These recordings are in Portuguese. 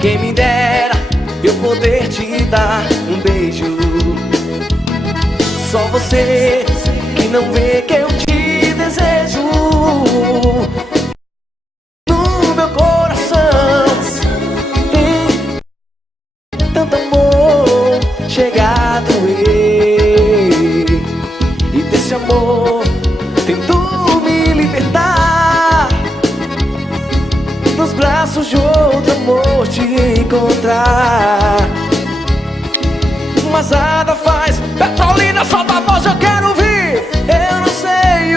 Quem me dera eu poder te dar um beijo. Só você que não vê que eu te desejo. No meu coração tem tanto amor chega a doer. E desse amor tento me libertar, nos braços de outro amor te encontrar. Mas nada faz. Petrolina, solta a voz, eu quero ouvir. Eu não sei,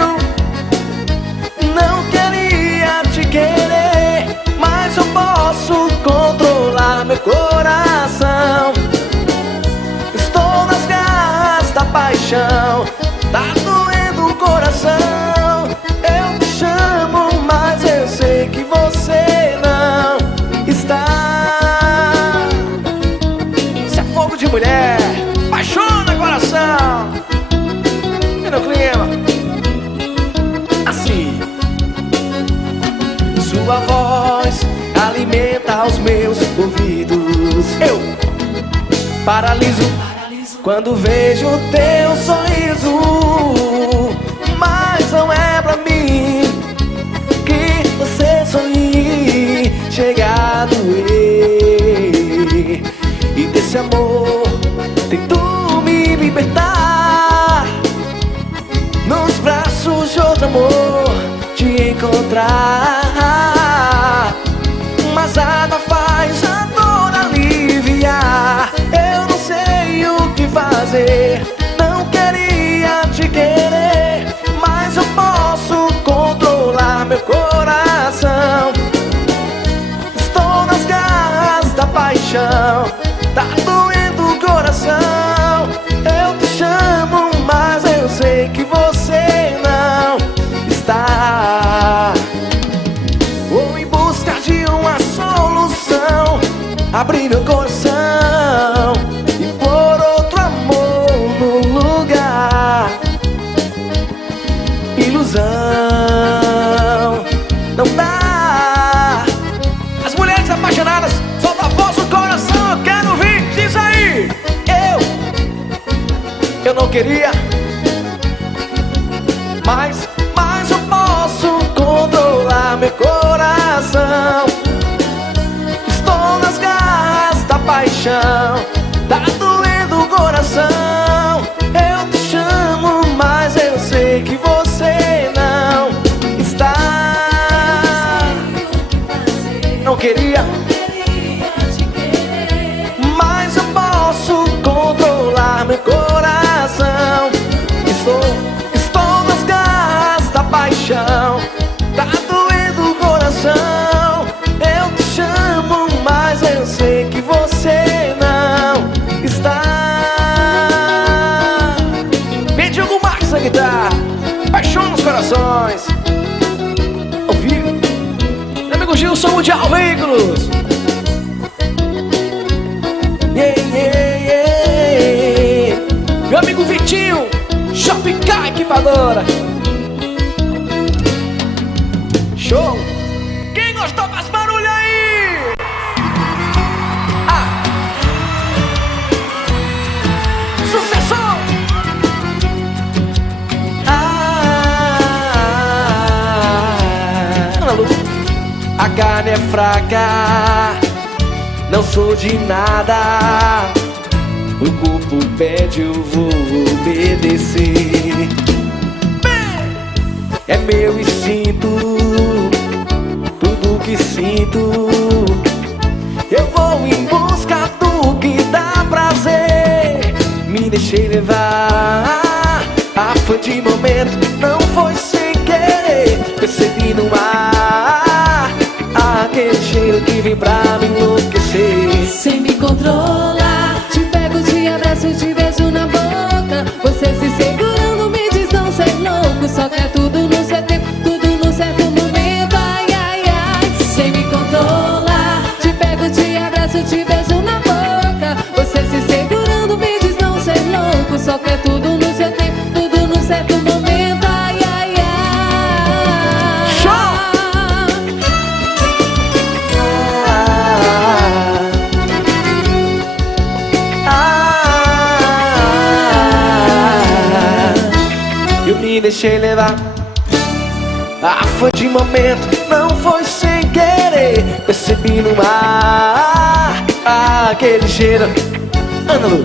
não queria te querer, mas eu posso controlar meu coração. Estou nas garras da paixão, tá doendo o coração. Eu te chamo, mas eu sei que você não está. Isso é fogo de mulher, apaixona coração. E no clima, assim. Sua voz alimenta os meus ouvidos. Eu paraliso quando vejo teu sorriso. Mas não é pra mim que você sorri, chega a doer. E desse amor tento me libertar, nos braços de outro amor te encontrar. Mas nada faz a dor aliviar. Eu não sei o que fazer, não queria te querer, mas eu posso controlar meu coração. Estou nas garras da paixão, tá doendo o coração. Eu te chamo, mas eu sei que você não está. Vou em busca de uma solução, abrir meu coração e pôr outro amor no lugar. Ilusão não dá. As mulheres apaixonadas, solta a voz do coração, eu quero ouvir, diz aí. Eu não queria, mas eu posso controlar meu coração. Estou nas garras da paixão, tá doendo o coração. Eu te chamo, mas eu sei que você não está. Não queria, mas eu posso controlar meu coração. Estou nas garras da paixão, tá doendo o coração. Eu te chamo, mas eu sei que você não está. Vem Diogo Marques na guitarra, paixão nos corações. Ouviu? Meu amigo Gilson Mundial Veículos. Yeah, yeah, yeah. Meu amigo Vitinho, Shopcar Equipadora. Show! Quem gostou, faz barulho aí! Ah! Sucesso! A carne é fraca, não sou de nada. O corpo pede, eu vou obedecer. É meu instinto, tudo que sinto. Eu vou em busca do que dá prazer. Me deixei levar, a fã de momento, não foi sem querer. Percebi no ar aquele cheiro que vem pra me enlouquecer. Sem me controlar, te pego, te abraço, te beijo na boca. Você se segurando me diz não ser louco. Só quer tudo no seu tempo, tudo no certo momento. Ai, ai, ai. Sem me controlar, te pego, te abraço, te beijo na boca. Você se segurando me diz não ser louco. Só quer tudo no seu tempo, tudo no certo momento. Ai, ai, ai. Show! deixei levar. Ah, foi de momento, não foi sem querer. Percebi no ar aquele cheiro. Ana Lu.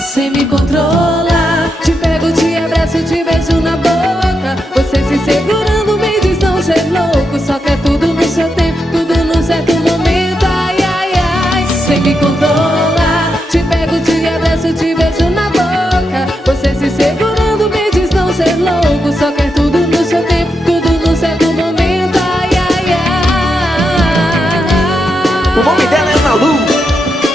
Cê me controla, te pego, te abraço, te beijo na boca. Você se segurando me diz não ser louco. Só quer tudo no seu tempo, tudo no certo momento. Ai, ai, ai. Cê me controla, te pego, te abraço, te beijo na boca. Você se segurando me diz não ser louco. Só quer tudo no seu tempo, tudo no certo momento. Ai, ai, ai. O nome dela é Ana Lu.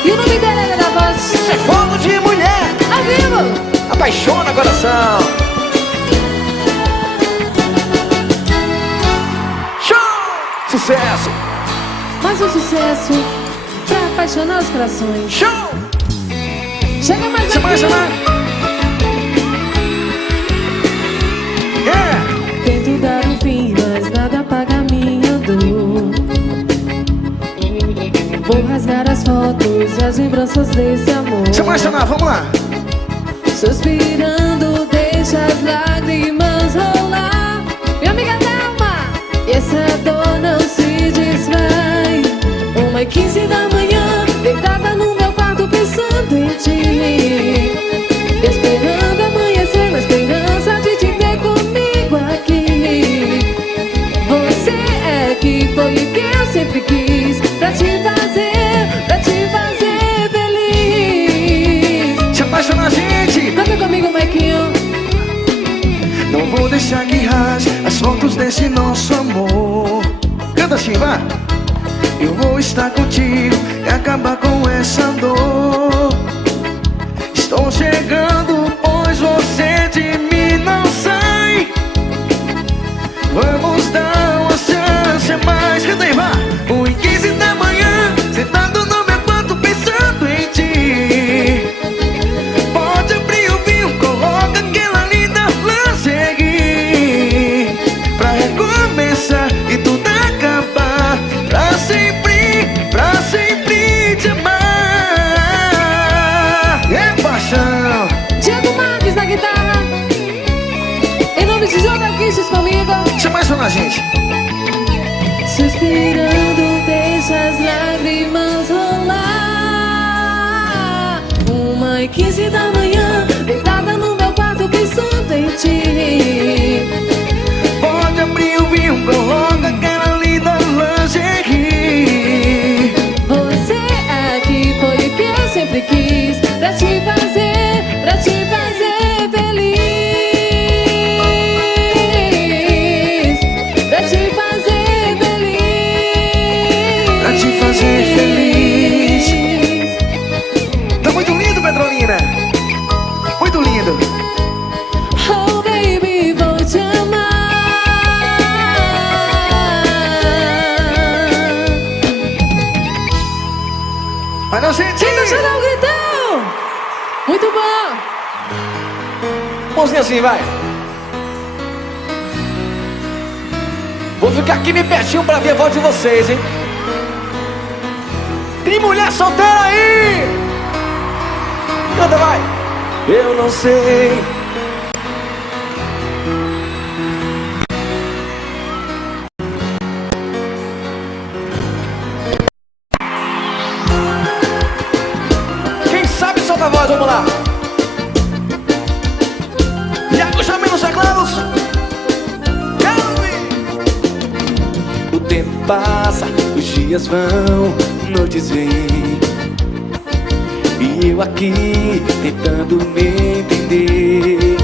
E o nome dela é da voz. Isso é fogo de mulher. Ao vivo. Apaixona coração. Show! Sucesso! Mais um sucesso pra apaixonar os corações. Show! Chega mais Chama, aqui. chama. Yeah! Tento dar um fim, mas nada apaga minha dor. Vou rasgar as fotos e as lembranças desse amor. Chama, chama, vamos lá. Suspirando, deixa as lágrimas rolar. Minha amiga Thelma, essa dor não se desfaz. 1h15 da manhã, deitada no meu quarto pensando em ti. Esperando amanhecer na esperança de te ver comigo aqui. Você é que foi o que eu sempre quis pra te fazer feliz. Se apaixona, gente. Canta comigo, Maiquinho. Não vou deixar que rasgue as fotos desse nosso amor. Canta assim, vá. Eu vou estar contigo e acabar com essa dor. Estou chegando, pois você de mim não sai. Vamos dar uma chance a mais. Canta aí, vá. 1h15 da manhã, sentado no meu quarto pensando em ti. Pode abrir o vinho, coloca aquela linda lingerie pra recomeçar e tudo acabar. Pra sempre te amar. É paixão. Diego Marques na guitarra. Em nome de Joga Quistes comigo. Chama isso na gente. Suspirando, deixa as lágrimas rolar. 1h15 da manhã, deitada no meu quarto pensando em ti. Pode abrir o vinho, coloca aquela linda lingerie. Você é que foi o que eu sempre quis pra te fazer feliz. Pra te fazer feliz. Pra te fazer feliz. Tá muito lindo, Petrolina. Muito lindo. Oh baby, vou te amar. Mas não senti. Quem tá chegando o gritão? Muito bom. Mãozinha assim, vai. Vou ficar aqui me pertinho pra ver a voz de vocês, hein? Tem mulher solteira aí? Canta, vai. Eu não sei. Quem sabe solta a voz, vamos lá. Iago, chame nos teclados. O tempo passa, os dias vão, noites vêm. E eu aqui tentando me entender.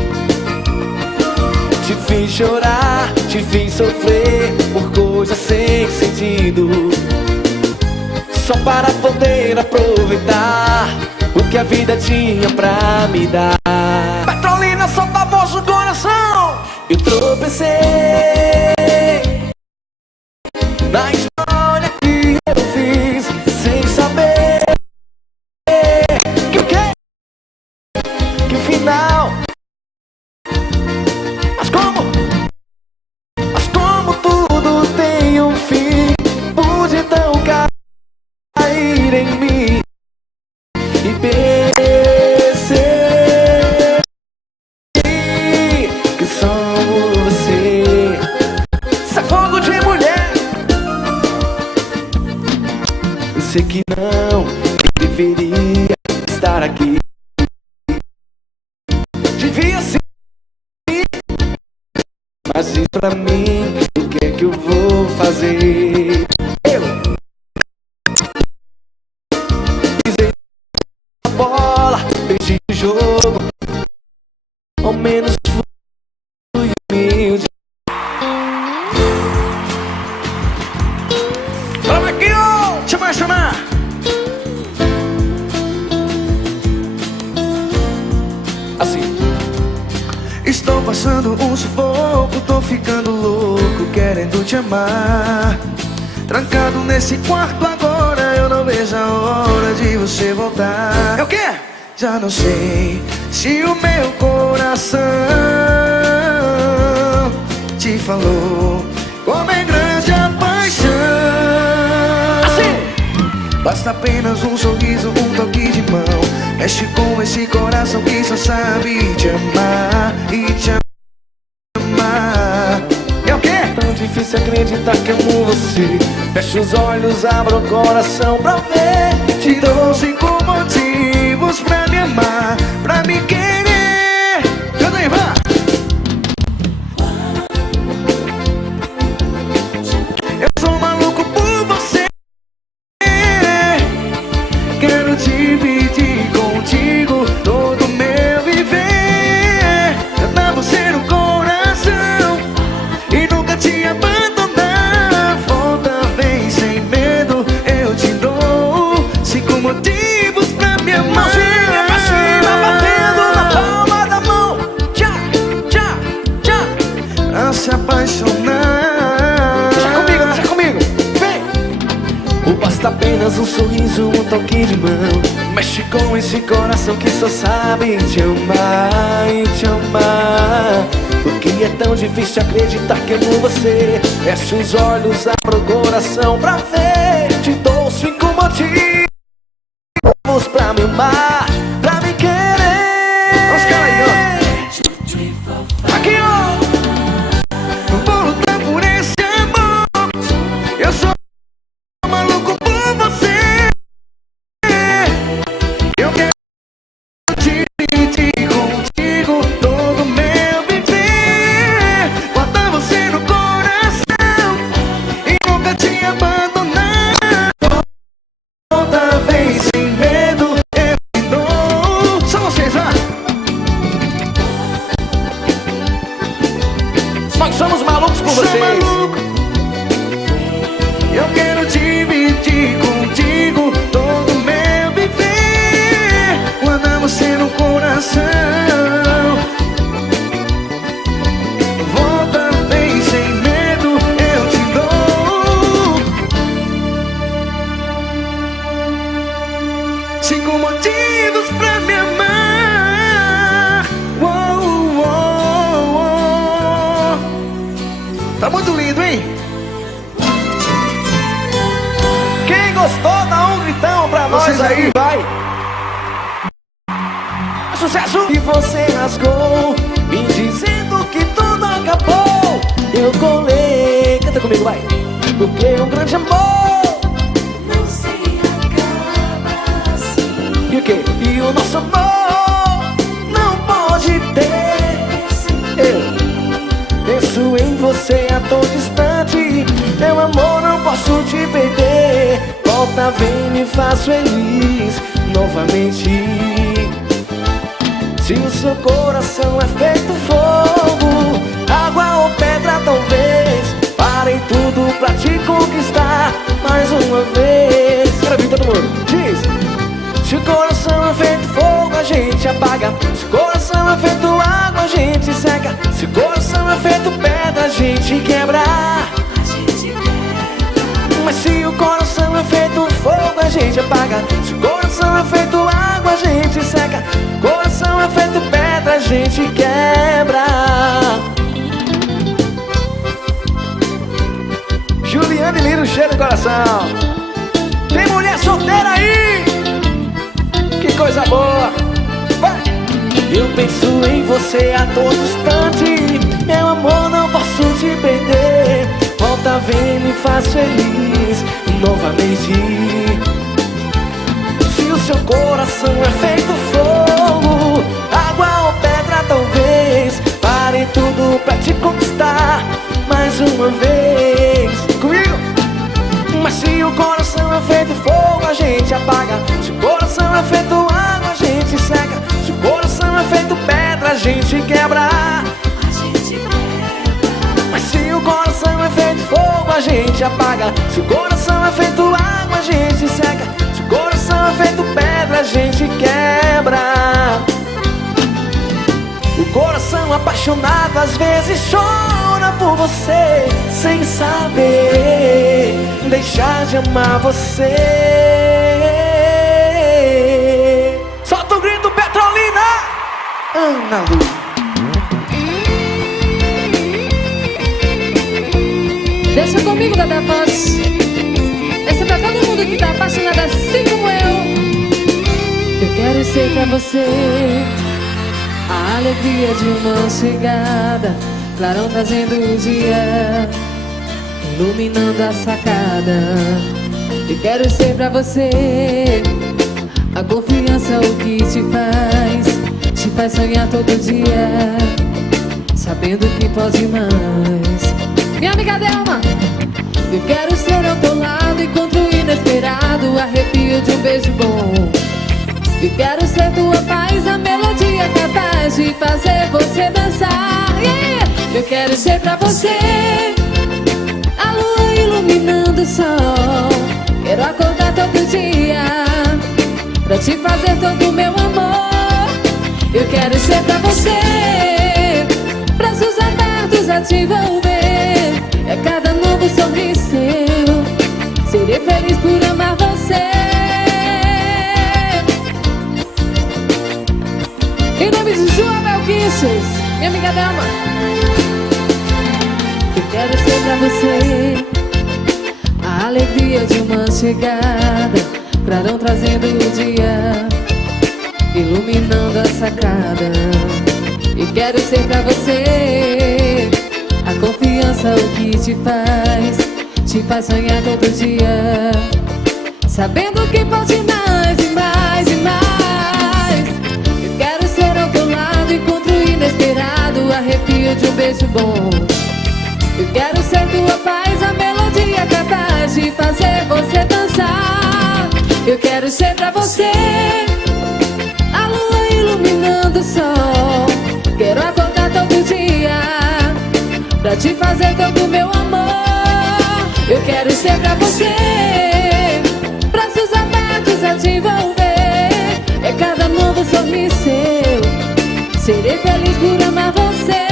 Te fiz chorar, te fiz sofrer por coisas sem sentido, só para poder aproveitar o que a vida tinha pra me dar. Petrolina, solta a voz do coração. Eu tropecei na história que eu fiz, sem saber que o quê? Que o final. Mas como tudo tem um fim, pude então cair em mim e perceber que só sei que não deveria estar aqui. Devia sim, mas diz pra mim o que é que eu vou fazer. Eu pisei na bola, perdi o jogo, ao menos fui humilde. Fala, Marquinhos! Chamar! Assim. Estou passando um sufoco, tô ficando louco, querendo te amar. Trancado nesse quarto agora, eu não vejo a hora de você voltar. É o quê? Já não sei se o meu coração te falou como é grande a paixão. Assim. Basta apenas um sorriso, um toque de mão. Mexe com esse coração que só sabe te amar e te amar. É o quê? Tão difícil acreditar que amo você. Fecha os olhos, abra o coração pra ver. Te dou 5 motivos pra me amar, pra me querer. Canta aí, vá! Eu sou maluco por você. Quero dividir contigo todo meu viver. Cantar você no coração e nunca te abandonar. Volta, vem sem medo, eu te dou 5 motivos pra me amar. Mãozinha pra cima, batendo na palma da mão. Tchá, tchá, tchá. Pra se apaixonar. Deixa comigo, vem. Basta apenas um sorriso, um toque de mão. Mexe com esse coração que só sabe te amar e te amar. Porque é tão difícil acreditar que amo você. Fecha os olhos, abra o coração pra ver. Te dou 5 motivos pra me amar, pra me querer. Olha os caras aí, ó. Aqui, ó. Vou lutar por esse amor. Eu sou maluco por você. Eu quero dividir contigo todo meu viver. Botar você no coração e nunca te abandonar. Volta, vem sem medo, eu te dou. Só vocês, vá. Nós somos malucos por vocês. Maluco. Eu quero dividir contigo todo o meu viver. Guardar você no coração. Volta, vem sem medo, eu te dou 5 motivos pra me amar. Uou, uou, uou. Tá muito lindo, hein? Quem gostou, dá um gritão pra nós aí, vai! Sucesso! E você rasgou, me dizendo que tudo acabou. Eu colei, canta comigo, vai! Porque um grande amor Não se acaba assim. e o quê? E o nosso amor não pode ter. Eu penso em você a todo instante. Meu amor, não posso te perder. Volta, vem, me faz feliz novamente. Se o seu coração é feito fogo, água ou pedra talvez, parei tudo pra te conquistar mais uma vez. Quero ouvir todo mundo, diz. Se o coração é feito fogo, a gente apaga. Se o coração é feito água, a gente seca. Se o coração é feito pedra, a gente quebra. Mas se o coração é feito fogo, a gente apaga. Se o coração é feito água, a gente seca. Se o coração é feito pedra, a gente quebra. Juliane Lira, o cheiro do coração. Tem mulher solteira aí? Que coisa boa. Vai! Eu penso em você a todo instante. Meu amor, não posso te perder. Volta, vem, me faz feliz novamente. uma vez. Comigo? Mas se o coração é feito fogo, a gente apaga. Se o coração é feito água, a gente seca. Se o coração é feito pedra, a gente quebra. Mas se o coração é feito fogo, a gente apaga. Se o coração é feito água, a gente seca. Se o coração é feito pedra, a gente quebra. O coração apaixonado às vezes chora por você, sem saber deixar de amar você. Solta o grito, Petrolina! Ana Lu. Deixa comigo, Dada Voz. Essa é pra todo mundo que tá apaixonado assim como eu. Eu quero ser pra você a alegria de uma chegada, clarão trazendo o dia, iluminando a sacada. Eu quero ser pra você a confiança, o que te faz sonhar todo dia, sabendo que pode mais. Minha amiga Delma. Eu quero ser ao teu lado, encontro inesperado, arrepio de um beijo bom. Eu quero ser tua paz, a melodia capaz de fazer você dançar, yeah! Eu quero ser pra você a lua iluminando o sol. Quero acordar todo dia pra te fazer todo o meu amor. Eu quero ser pra você braços abertos a te envolver. É cada novo sorriso seu, serei feliz por amar você. Em nome de João Melquiches, minha amiga Delma. Eu quero ser pra você a alegria de uma chegada, clarão trazendo o dia, iluminando a sacada. Eu quero ser pra você a confiança, o que te faz sonhar todo dia, sabendo que pode mais e mais e mais. Eu quero ser ao teu lado, encontro inesperado, arrepio de um beijo bom. Eu quero ser tua paz, a melodia capaz de fazer você dançar. Eu quero ser pra você a lua iluminando o sol. Quero acordar todo dia pra te fazer todo o meu amor. Eu quero ser pra você braços abertos a te envolver. É cada novo sorriso seu, serei feliz por amar você.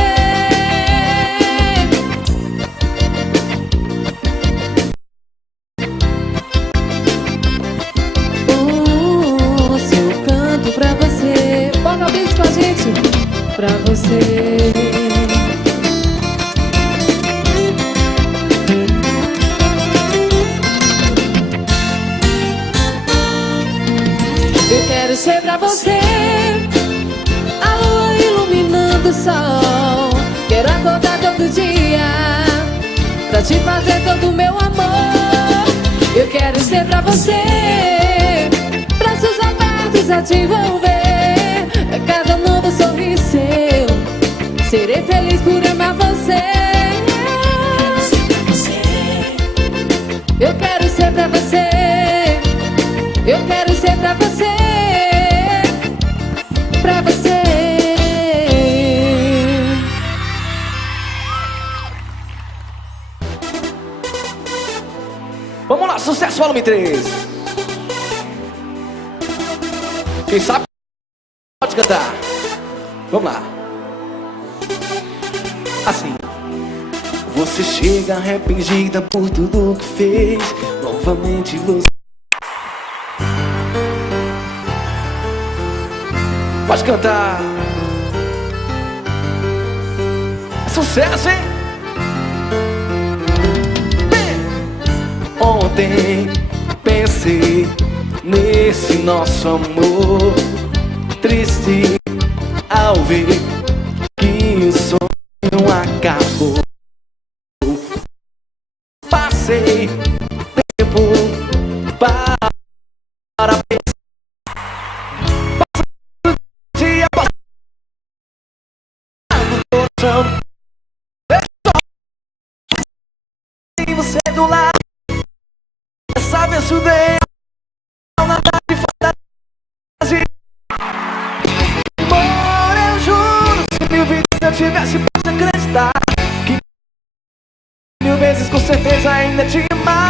Se eu canto pra você, bota o beat com a gente. Pra você, eu quero ser pra você a lua iluminando o sol. Quero acordar todo dia pra te fazer todo o meu amor. Eu quero ser pra você braços abertos a te envolver. É cada novo sorriso seu, serei feliz por amar você. Eu quero ser pra você, eu quero ser pra você, pra você. Vamos lá, sucesso volume 3. Quem sabe pode cantar. Vamos lá. Assim. Você chega arrependida por tudo que fez. Novamente você pode cantar. É sucesso, hein? Ontem pensei nesse nosso amor, triste ao ver que o sonho acabou. Passei tempo para pensar, passando dia, passando coração. do lado. Sabe, eu estudei na tarde fora. Amor, eu juro, se mil vidas eu tivesse, pode acreditar que mil vezes com certeza ainda te amar.